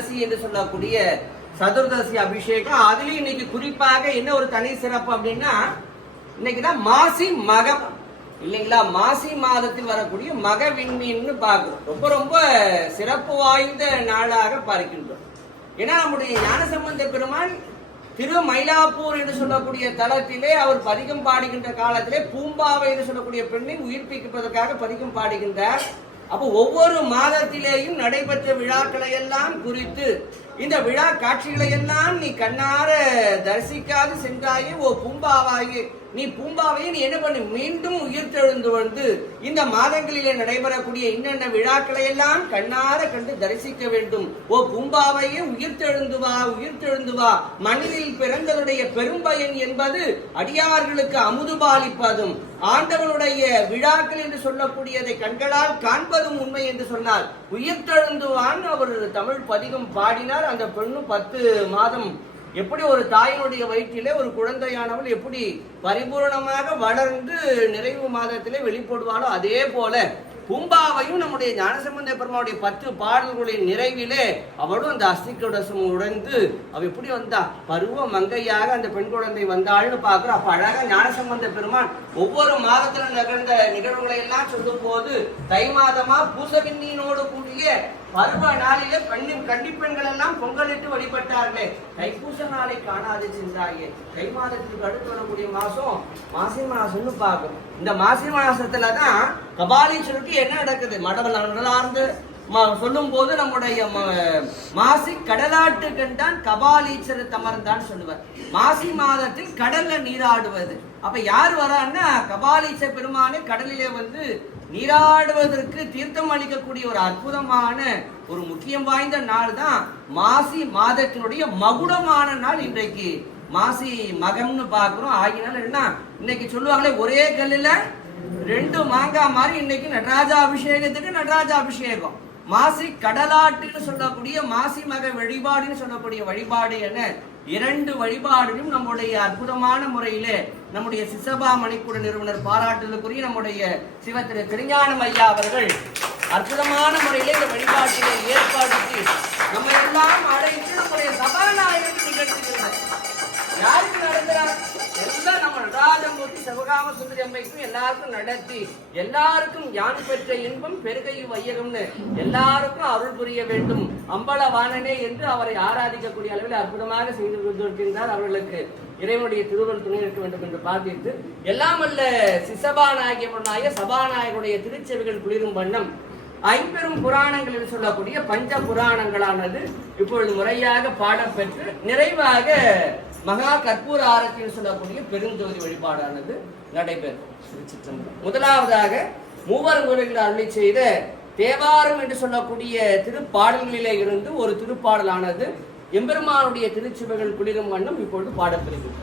சதுர்தசி என்று சொல்லக்கூடிய சதுர்தசி அபிஷேகம். அதுலயும் இன்னைக்கு குறிப்பாக என்ன ஒரு தனி சிறப்பு அப்படின்னா, இன்னைக்குதான் மாசி மகம் இல்லைங்களா? மாசி மாதத்தில் வரக்கூடிய மக விண்மீன்னு பார்க்கிறோம். ரொம்ப ரொம்ப சிறப்பு வாய்ந்த நாளாக பார்க்கின்றோம். ஏன்னா நம்முடைய ஞானசம்பந்த பெருமான் திரு மயிலாப்பூர் என்று சொல்லக்கூடிய தலத்திலே அவர் பதிகம் பாடுகின்ற காலத்திலே பூம்பாவை என்று சொல்லக்கூடிய பெண்ணை உயிர்ப்பிப்பதற்காக பதிகம் பாடுகின்றார். அப்போ ஒவ்வொரு மாதத்திலேயும் நடைபெற்ற விழாக்களை எல்லாம் குறித்து இந்த விழா காட்சிகளை எல்லாம் நீ கண்ணார தரிசிக்காது சென்றாயே ஓ பூம்பாவாயே, நீ பூம்பாவையே நீ என்ன பண்ணி மீண்டும் உயிர்த்தெழுந்து வந்து இந்த மாதங்களிலே நடைபெறக்கூடிய இன்னென்ன விழாக்களை எல்லாம் கண்ணார கண்டு தரிசிக்க வேண்டும். ஓ பூம்பாவையே உயிர்த்தெழுந்து வா, உயிர்த்தெழுந்து வா. மண்ணில் பிறந்ததுடைய பெரும்பயன் என்பது அடியார்களுக்கு அமுதுபாலிப்பதும் ஆண்டவனுடைய விழாக்கள் என்று சொல்லக்கூடியதை கண்களால் காண்பதும் உண்மை என்று சொன்னார். உயிர்த்தெழுந்துவான் அவர் தமிழ் பதிகம் பாடினார். அந்த பெண்ணு 10 மாதம் எப்படி ஒரு தாயினுடைய வயிற்றிலே ஒரு குழந்தையானவள் எப்படி பரிபூர்ணமாக வளர்ந்து நிறைவு மாதத்திலே வெளிப்படுவாளோ அதே போல பூம்பாவையும் நம்முடைய ஞானசம்பந்த பெருமானுடைய 10 பாடல்களின் நிறைவிலே அவளும் அந்த அஸ்திகடசம் உடைந்து அவ எப்படி வந்தா பருவ மங்கையாக அந்த பெண் குழந்தை வந்தாள்னு பாக்குறோம். அப்ப அழகா ஞானசம்பந்த பெருமான் ஒவ்வொரு மாதத்துல நிகழ்ந்த நிகழ்வுகளை எல்லாம் சொல்லும் போது தை மாதமா பூசவிண்ணினோடு கூடிய பருவ நாளிலே கன்னிப்பெண்கள் எல்லாம் பொங்கலிட்டு வழிபட்டார்களே. தைப்பூச நாளை காணாது சென்றாயே. தை மாதத்துக்கு அடுத்து வரக்கூடிய மாசம் மாசி மாசம்னு பார்க்கணும். இந்த மாசி மாசத்துலதான் கபாலீஸ்வருக்கு என்ன நடக்குது மடவலார்ந்து சொல்லும் போது நம்முடைய மாசி கடலாட்டு கண்டான் கபாலீஸ்வரர் தமர்ந்தான் சொல்லுவார். மாசி மாதத்தில் கடல்ல நீராடுவது. அப்ப யார் வரான்னா கபாலீஸ்வர பெருமானே கடலிலே வந்து நீராடுவதற்கு தீர்த்தம் அளிக்கக்கூடிய ஒரு அற்புதமான ஒரு முக்கியம் வாய்ந்த நாள் தான் மாசி மாதத்தினுடைய மகுடமான நாள். இன்றைக்கு மாசி மகம்னு பாக்குறோம். ஆகினால என்ன இன்னைக்கு சொல்லுவாங்களே ஒரே கல்லுல 2 மாங்காய் மாதிரி இன்னைக்கு நடராஜா அபிஷேகத்துக்கு நடராஜா அபிஷேகம். மாசி கடலாட்டுன்னு சொல்லக்கூடிய மாசி மக வழிபாடுன்னு சொல்லக்கூடிய வழிபாடு என 2 வழிபாடுகளும் நம்முடைய அற்புதமான முறையிலே நம்முடைய சிசபா மணிக்கூட நிறுவனர் பாராட்டுதலுக்குரிய நம்முடைய சிவத்திரு திருஞானம் ஐயா அவர்கள் அற்புதமான முறையிலே இந்த வழிபாட்டிலே ஏற்பாடு நம்ம எல்லாம் அழைத்து நம்முடைய சபாநாயகருக்கு நிகழ்த்துகிறார். யாருக்கு நடத்துறார்? எல்லாம் நம்ம நடராஜமூர்த்தி சிவகாம சுந்தரி அம்மைக்கும் எல்லாருக்கும் நடத்தி எல்லாருக்கும் யான் பெற்ற இன்பம் பெருகையும் வையகம்னு எல்லாருக்கும் அருள் புரிய வேண்டும் அம்பலவாணனே என்று அவரை ஆராதிக்கக்கூடிய அளவில் அற்புதமாக செய்து கொண்டிருக்கின்றார். அவர்களுக்கு இறைவனுடைய திருவருள் துணை இருக்க வேண்டும் என்று பிரார்த்தித்து எல்லாம் அல்ல சிசபாநாயகனாய சபாநாயகனுடைய திருச்செவிகள் குளிரும் வண்ணம் 50 புராணங்கள் என்று சொல்லக்கூடிய பஞ்ச புராணங்களானது இப்பொழுது முறையாக பாடப்பெற்று நிறைவாக மகா கற்பூர ஆரத்தின்னு சொல்லக்கூடிய பெருந்தொகுதி வழிபாடானது நடைபெறும். முதலாவதாக மூவர் முறைகள் அருளி செய்த தேவாரம் என்று சொல்லக்கூடிய திருப்பாடல்களிலே இருந்து ஒரு திருப்பாடலானது எம்பெருமானுடைய திருச்சிவைகள் குளிரும் வண்ணம் இப்பொழுது பாடப்பெறுகிறது.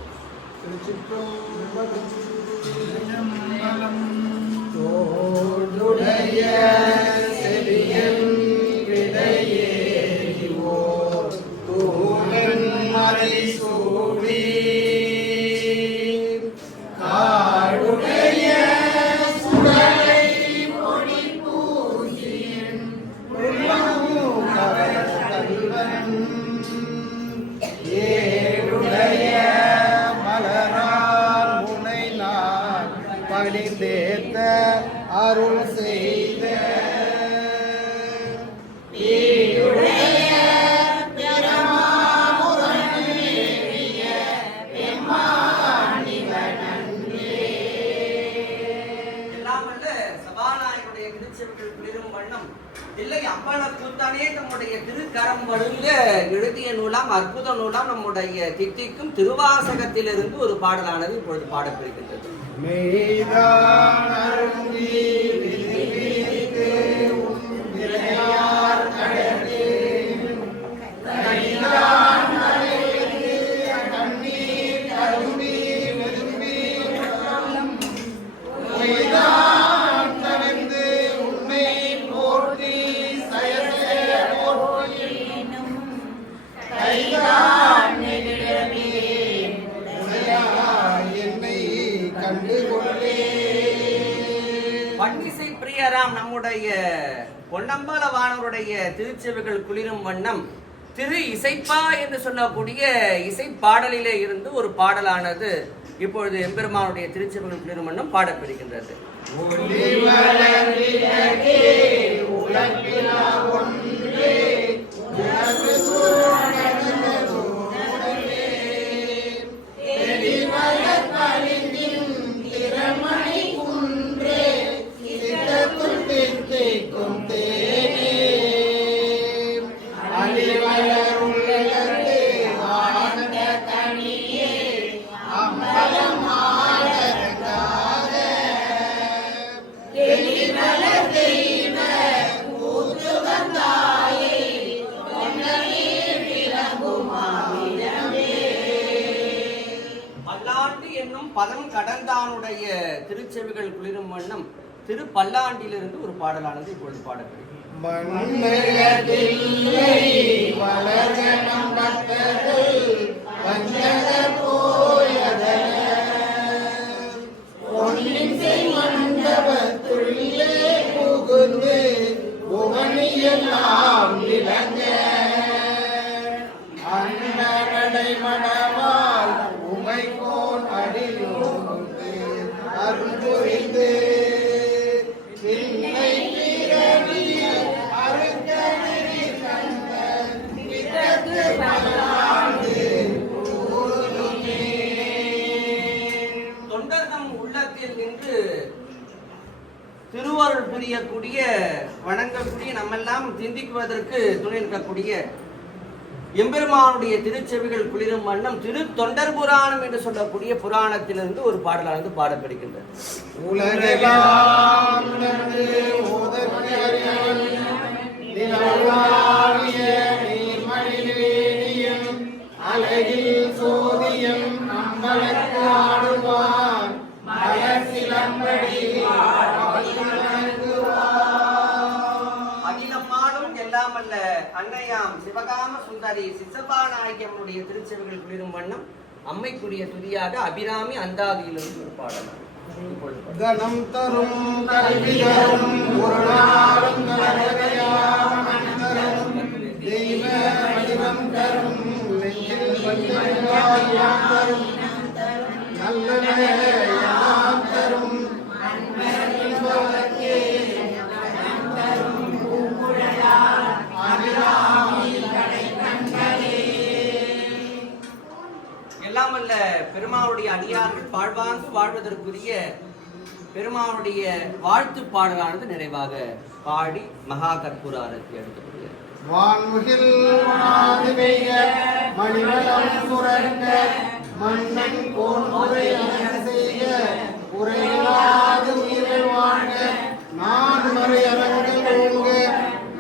அருள் செய்த சபாநாயகருடைய திருச்செவிகள் குளிரும் வண்ணம் இல்லை அம்பல கூத்தானே நம்முடைய திருக்கரம் வழுங்க எழுதிய நூலாம் அற்புத நூலாம் நம்முடைய தித்திக்கும் திருவாசகத்திலிருந்து ஒரு பாடலானது இப்பொழுது பாடப்பெறுகின்றது. பன்னிசை பிரியராம் நம்முடைய பொன்னம்பலவானவருடைய திருச்செவிகள் குளிரும் வண்ணம் திரு இசைப்பா என்று சொல்லக்கூடிய இசை பாடலிலே இருந்து ஒரு பாடலானது இப்பொழுது எம்பெருமானுடைய திருச்செவிகள் குளிர்மன்னம் பாடப்பெறுகின்றது. பதம் கடந்தானுடைய திருச்செவிகள் குளிரும் வண்ணம் திரு பல்லாண்டிலிருந்து ஒரு பாடலானது இப்பொழுது தொண்டர்தம் உள்ளத்தில் நின்று திருவருள் புரியக்கூடிய வணங்கக்கூடிய நம்மெல்லாம் சிந்திக்குவதற்கு துணை நிற்கக்கூடிய எம்பெருமானுடைய திருச்செவிகள் குளிரும் வண்ணம் திரு தொண்டர் புராணம் என்று சொல்லக்கூடிய புராணத்திலிருந்து ஒரு பாடலானது பாடப்படுகின்றது. அன்னையாம் சிவகாம சுந்தரி சிசபா நாயகமுடைய திருச்செவிகள் குளிரும் வண்ணம் அம்மைக்குரிய துதியாக அபிராமி அந்தாதியிலிருந்து ஒரு பாடலாம். கணம் தரும் கல்விதரும் ஒரு நாளும் தெய்வ வடிவம் தரும் நல்ல தரும் எல்லாமல்ல பெருமானுடைய அடியார்கள் வாழ்வாங்கு வாழ்வதற்குரிய பெருமானுடைய வாழ்த்து பாடலானது நிறைவாக பாடி மகா கற்பூர ஆரத்தி எடுக்கக்கூடிய வான்முகில் மணிவளம் சுரக்க மன்னன் போன்முறை செய்ய உரையிலாது உயிர்கள் வாழ்க நாடு வரை அரங்கள் ஓங்க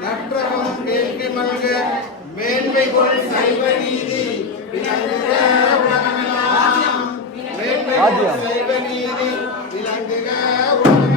நற்றவம் கேள்வி மல்க மேன்மை கொள் சைவ நீதி விளங்குக உலகமெல்லாம் மேன்மை கொள் சைவ நீதி விளங்குக உலகமெல்லாம்.